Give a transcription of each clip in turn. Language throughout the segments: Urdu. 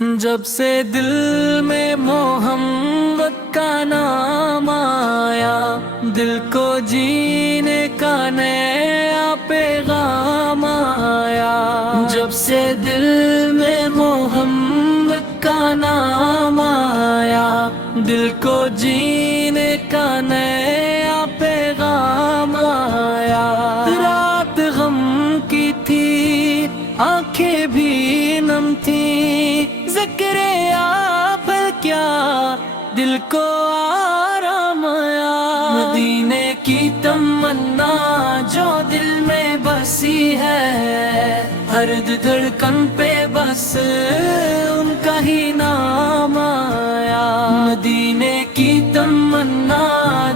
جب سے دل میں محمد کا نام آیا، دل کو جینے کا نیا پیغام آیا۔ جب سے دل میں محمد کا نام آیا، دل کو جینے کا نیا پیغام آیا۔ رات غم کی تھی، آنکھیں بھی نم تھی، ذکر آپ کیا دل کو آرام آیا۔ مدینے کی تمنا جو دل میں بسی ہے، ہر دھڑکن پہ بس ان کا ہی نام آیا۔ مدینے کی تمنا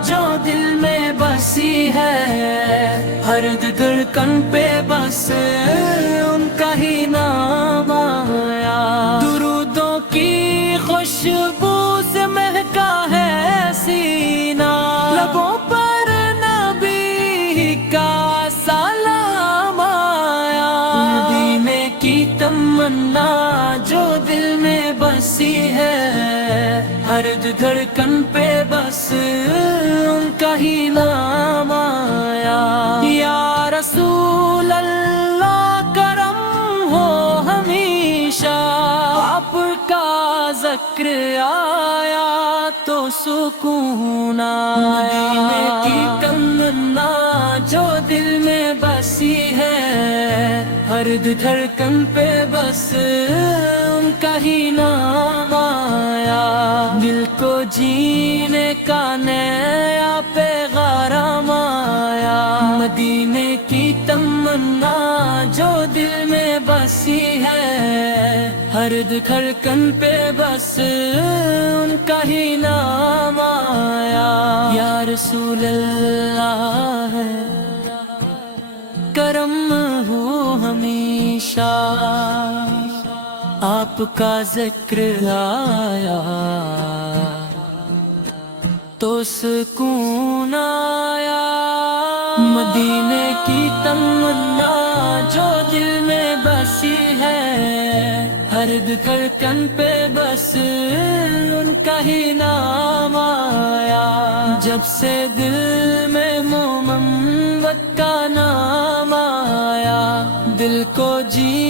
جو دل میں بسی ہے، ہر دھڑکن پہ بس ان کا ہی نام آیا۔ درودوں کی خوشبو سے مہکا ہے سینہ، لبوں پر نبی کا سلام آیا۔ مدینے کی تمنا جو دل میں بسی ہے، ہر دھڑکن پہ بس ان کا ہی نام آیا۔ یا رسول اللہ کرم ہو ہمیشہ، آپ کا ذکر آیا تو سکون آیا۔ مدینے کی تمنا جو دل میں بسی ہے، ہر دھڑکن پہ بس ان کا ہی نام آیا۔ دل کو جینے کا نیا پیغام آیا۔ مدینے کی تمنا جو دل میں بسی ہے، ہر دھڑکن پہ بس ان کا ہی نام آیا۔ یا رسول اللہ کرم ہو ہمیشہ، آپ کا ذکر آیا تو سکون آیا۔ مدینے کی تمنا جو دل میں بسی ہے، ہر دھڑکن پہ بس ان کا ہی نام آیا۔ جب سے دل میں محمد کا نام آیا، دل کو جی